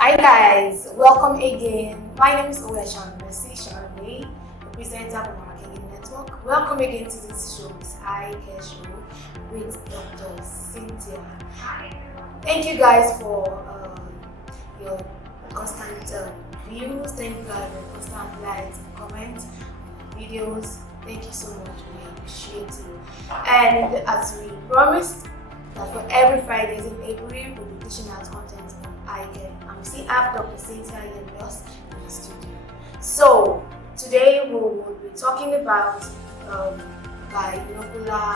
Hi guys, welcome again. My name is 𝐸𝐚𝐬, the presenter from our 𝐸𝐚𝐬 Network. Welcome again to this show, it's 𝐸𝐚𝐬 with Dr. Cynthia. Hi. Thank you guys for your constant views. Thank you guys for constant likes and comments on videos. Thank you so much. We appreciate you. And as we promised, that for every Fridays in April, we'll be dishing out content on 𝐸𝐚𝐬. And we still have Dr. Cynthia with us in the studio. So today we will be talking about binocular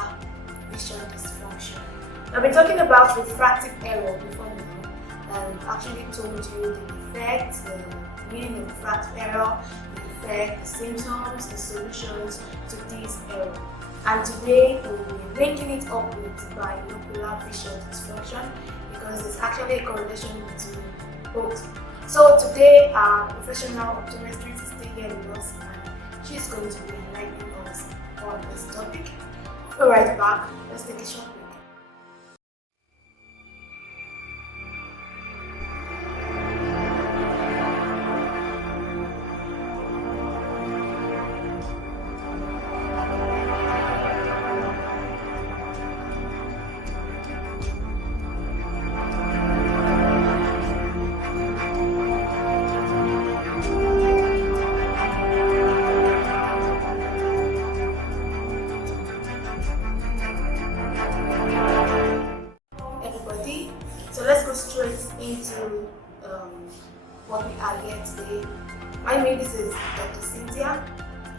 vision dysfunction. I've been talking about refractive error before now. I've actually told you the effect, the meaning of refractive error, the effect, the symptoms, the solutions to this error. And today we will be linking it up with binocular vision dysfunction because there's actually a correlation between both. So today our professional optometrist is still here with us and she's going to be enlightening us on this topic. We'll be right back. Let's take a short break. Into what we are here today. My name is Dr. Cynthia.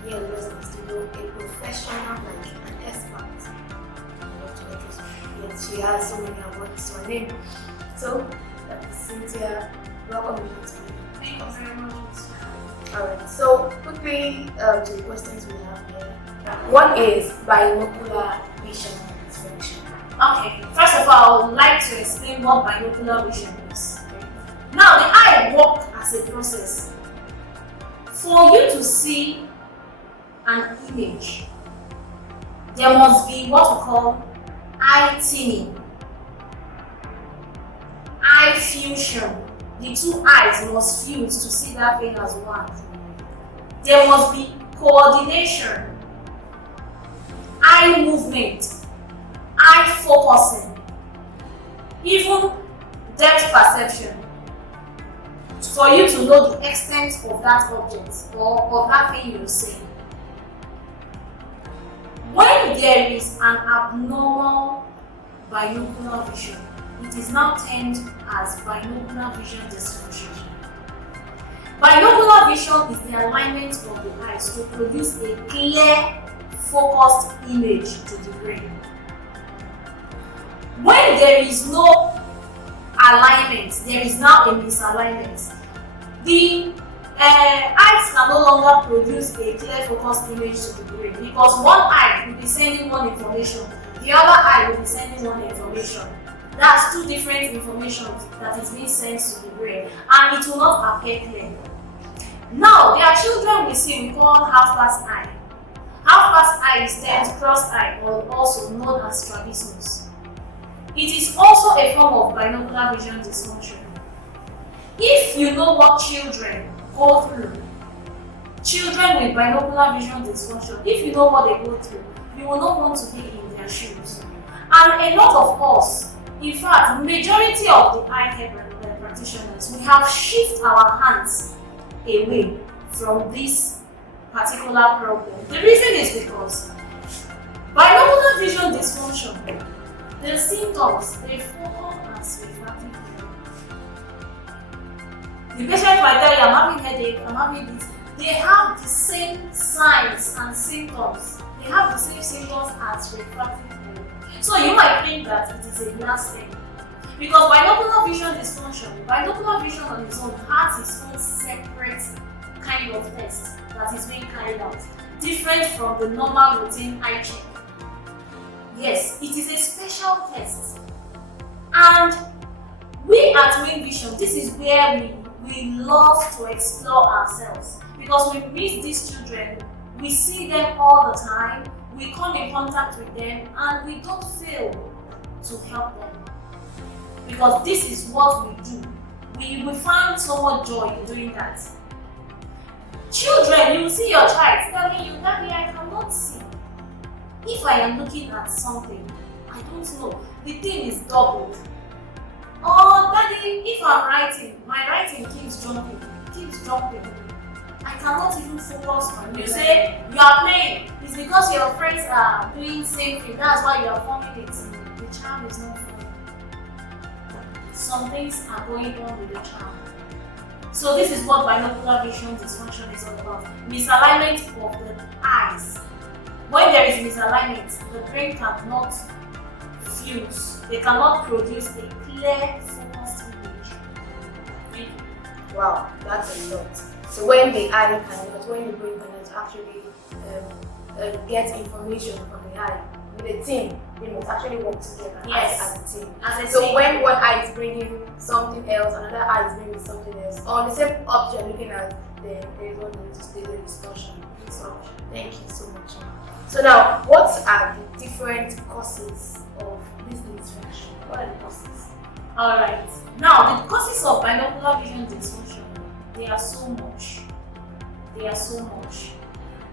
Here in the studio, a professional, like an expert. Yes, she has so many awards to her name. So, Dr. Cynthia, welcome to me. Thank you very much. Alright, so quickly to the questions we have here. What is binocular vision dysfunction? Okay, first of all, I would like to explain what binocular vision is. Now, the eye works as a process. For you to see an image, there must be what we call eye teaming, eye fusion. The two eyes must fuse to see that thing as one. There must be coordination, eye movement, eye focusing, even depth perception, for you to know the extent of that object or of that thing you're seeing. When there is an abnormal binocular vision, it is now termed as binocular vision dysfunction. Binocular vision is the alignment of the eyes to produce a clear, focused image to the brain. When there is no alignment, there is now a misalignment. The eyes can no longer produce a clear focused image to the brain because one eye will be sending one information, the other eye will be sending one information. That's two different information that is being sent to the brain and it will not appear clear. Now, there are children we see we call half-past eye. Half-past eye is termed crossed eye or also known as strabismus. It is also a form of binocular vision dysfunction. If you know what children go through, children with binocular vision dysfunction, if you know what they go through, you will not want to be in their shoes. And a lot of us, in fact, majority of the eye care practitioners, we have shifted our hands away from this particular problem. The reason is because binocular vision dysfunction, the symptoms, they focus as refractive error. The patient might tell you, I'm having headache, I'm having this. They have the same signs and symptoms. They have the same symptoms as refractive error. So you might think that it is a glass thing. Because binocular vision dysfunction, binocular vision on its own has its own separate kind of test that is being carried out, different from the normal routine eye check. Yes, it is a special test. And we at Wing Vision, this is where we love to explore ourselves. Because we meet these children, we see them all the time, we come in contact with them, and we don't fail to help them. Because this is what we do. we find so much joy in doing that. Children, you see your child telling you, "Daddy, I cannot see. If I am looking at something, I don't know. The thing is doubled. Or, Daddy, if I'm writing, my writing keeps jumping. I cannot even focus on." You say you are playing. It's because your friends are doing same thing. That's why you are forming it. The child is not forming. Some things are going on with the child. So this is what binocular vision dysfunction is all about. Misalignment of the eyes. When there is misalignment, the brain cannot fuse. They cannot produce a clear, focused image. Wow, that's a lot. So when the eye cannot, when the brain cannot actually get information from the eye, with a team, they must actually work together as a team. So when one eye is bringing something else, another eye is bringing something else, on the same object looking at, then there is one going to stay the discussion. So thank you so much. So now, what are the different causes of this dysfunction? What are the causes? Alright. Now, the causes of binocular vision dysfunction, they are so much.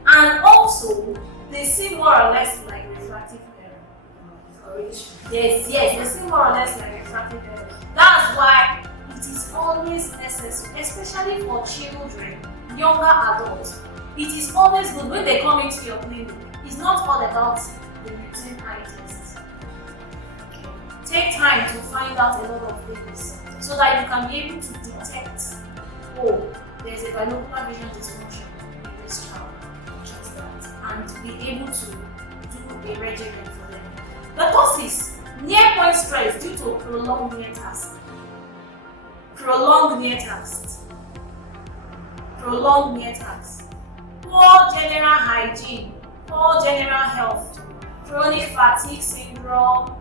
And also, they seem more or less like refractive error. Yes, they seem more or less like refractive error. That's why it is always necessary, especially for children, younger adults. It is always good when they come into your clinic. It's not all about the routine eye test. Take time to find out a lot of things so that you can be able to detect, oh, there's a binocular vision dysfunction in this child. Just that. And be able to do a regimen for them. The causes: near point stress due to prolonged near task. Poor general hygiene, poor general health, chronic fatigue syndrome,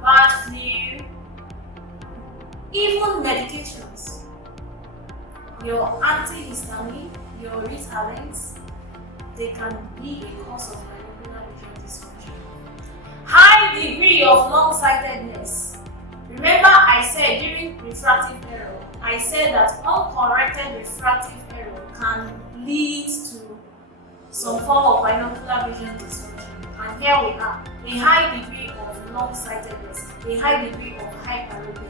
bad flu, even medications. Your antihistamine, your Ritalins, they can be a cause of binocular vision dysfunction. High degree of long-sightedness. Remember I said during refractive error, I said that uncorrected refractive error can lead to some form of binocular vision dysfunction. And here we are, a high degree of long-sightedness, a high degree of hyperopia.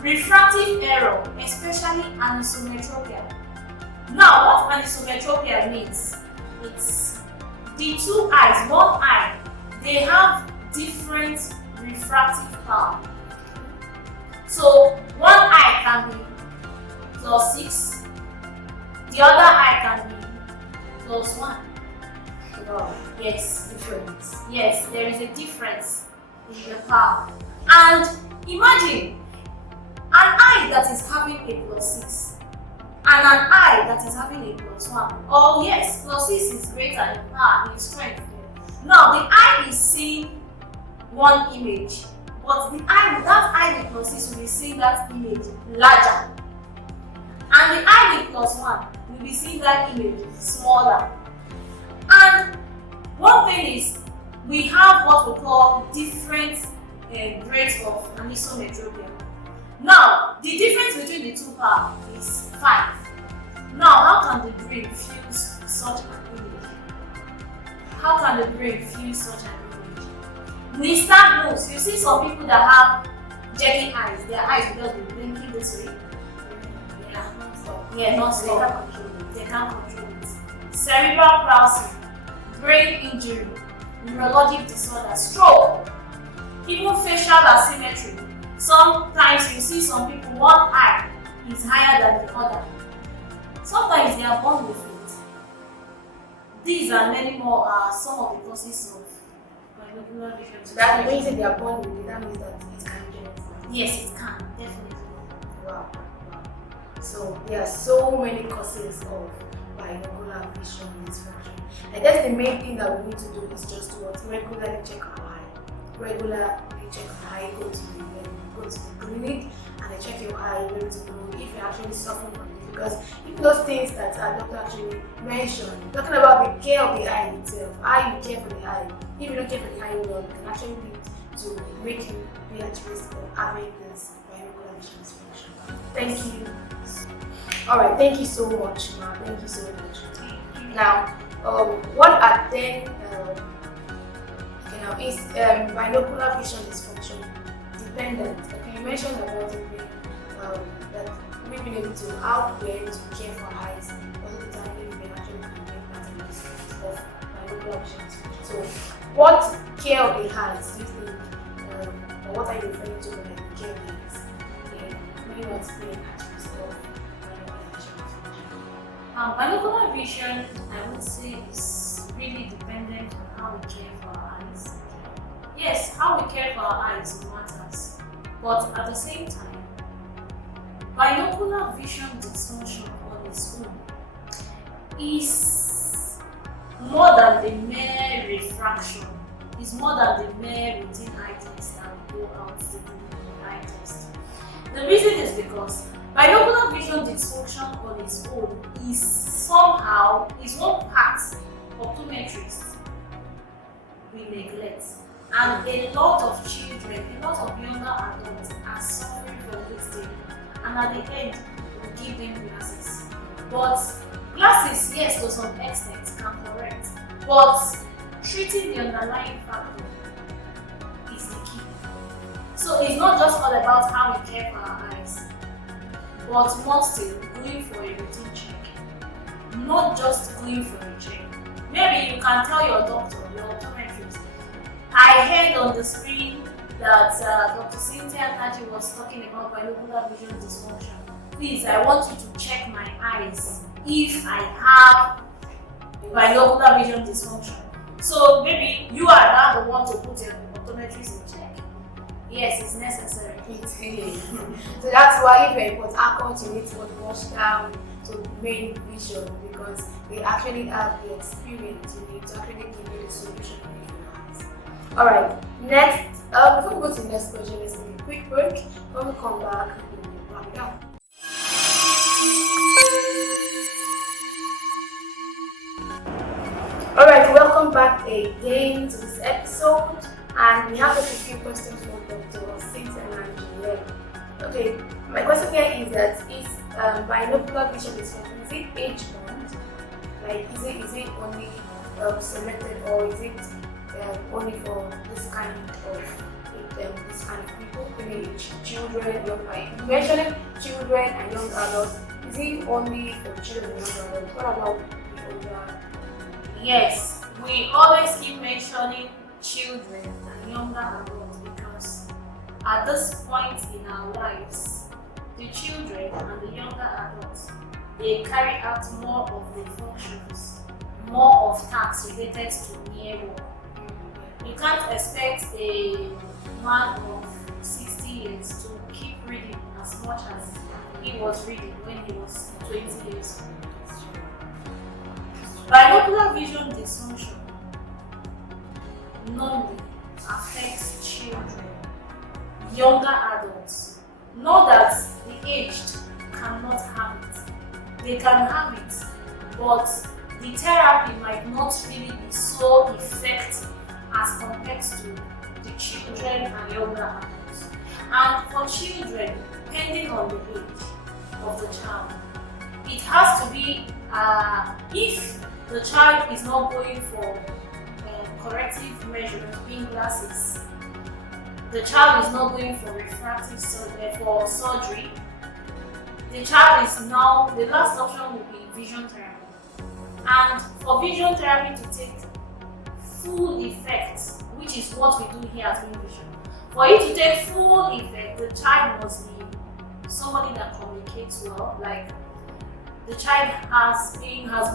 Refractive error, especially anisometropia. Now, what anisometropia means? It's the two eyes, one eye, they have different refractive power. So, one eye can be +6, the other eye can be +1. Wow. Yes. Difference. Yes, there is a difference in the power. And imagine an eye that is having a +6 and an eye that is having a +1. Oh yes, +6 is greater in power, in strength. Now the eye is seeing one image, but that eye with +6 will be seeing that image larger. And the eye with +1 will be seeing that image smaller. And one thing is, we have what we call different grades of anisometropia. Now, the difference between the two powers is 5. Now, how can the brain fuse such an image? Nystagmus. You see some people that have jerky eyes, their eyes will just be blinking this way. Non-stop. They can't control it. Cerebral palsy, brain injury, neurologic disorder, stroke, even facial asymmetry. Sometimes you see some people, one eye is higher than the other. Sometimes they are born with it. These and many more are some of the causes of binocular vision. So that means if they are born with it, that means that it can be genetic. Yes, it can, definitely. Wow. So there are so many causes of binocular vision dysfunction. I guess the main thing that we need to do is just to regularly check our eye. Go to the clinic and they check your eye, you're able to know if you're actually suffering from it. Because even those things that our doctor actually mentioned, talking about the care of the eye itself, how you care for the eye. If you don't care for the eye well, it can actually lead to make you be at risk of having this binocular vision dysfunction. Thank you. Alright, thank you so much, ma. Thank you so much. Now, what are then is binocular vision dysfunction dependent? Okay, you mentioned about it being that we've been able to outweigh to care for eyes all the time if we actually can make patterns of binocular vision dysfunction. So, what care of the eyes do you think, or what are you referring to when you care of the eyes? Maybe not being attributes of Binocular vision, I would say, is really dependent on how we care for our eyes. Yes, how we care for our eyes matters, but at the same time, binocular vision dysfunction on its own is more than the mere refraction. It's more than the mere routine eye test that we go out to do the eye test. The reason is because binocular vision dysfunction on its own is one part of optometrists we neglect. And a lot of children, a lot of younger adults are suffering from this thing. And at the end, we give them glasses. But glasses, yes, to some extent, can correct. But treating the underlying factor is the key. So it's not just all about how we care for our eyes, but more still, going for a routine check. Not just going for a check. Maybe you can tell your doctor, your optometrist, I heard on the screen that Dr. 𝐤𝐴𝐚 was talking about binocular vision dysfunction. Please, I want you to check my eyes if I have binocular vision dysfunction. So maybe you are now the one to put your optometrist in check. Yes, it's necessary. So that's why if you put alcohol, you need to wash down to main vision because they actually have the experience. You need to actually give you the solution in your eyes. Alright, next, before we go to the next question, let's take a quick break. When we come back, we'll wrap it up. Alright, welcome back again to this episode, and we have a few questions for Dr. 𝐤𝐴𝐚. Okay, my question here is that is binocular vision dysfunction, is it age-bound? Like, is it only selected, or is it only for this kind of people, maybe children, you mentioned children and young adults? Is it only for children and young adults? What about the older? Yes, we always keep mentioning children and younger adults because at this point in our lives, the children and the younger adults, they carry out more of the functions, more of tasks related to near work. You can't expect a man of 60 years to keep reading as much as he was reading when he was 20 years old. Binocular vision dysfunction normally affects children, younger adults. Know that the aged cannot have it. They can have it, but the therapy might not really be so effective as compared to the children and younger adults. And for children, depending on the age of the child, it has to be if the child is not going for corrective measures, being glasses, the child is not going for refractive surgery, the child is now, the last option will be vision therapy. And for vision therapy to take full effect, which is what we do here at Win Vision, for it to take full effect, the child must be somebody that communicates well, like the child has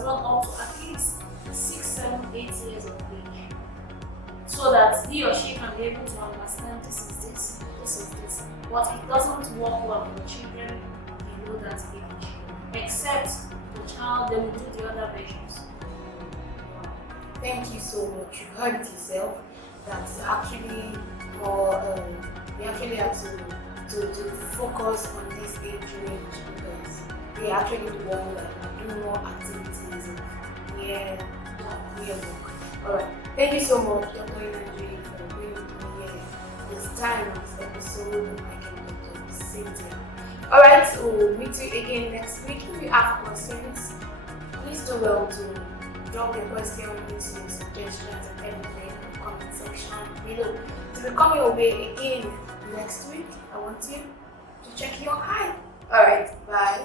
grown up to at least 6, 7, 8 years of age, so that he or she can be able to understand this is this, this is this. But it doesn't work well for children below that age, except the child, they will do the other measures. Thank you so much. You heard it yourself. That's actually more. We actually have to focus on this age range because they actually the one that do more activities near work. Alright. Thank you so much, Dr. 𝐤𝐴𝐚, for being with me here this time on this episode of Dr. 𝐤𝐴𝐚. Alright, so we'll meet you again next week. If you have questions, please do well to drop your questions, suggestions, and everything in the comment section below. To be coming your way again next week, I want you to check your eye. Alright, bye.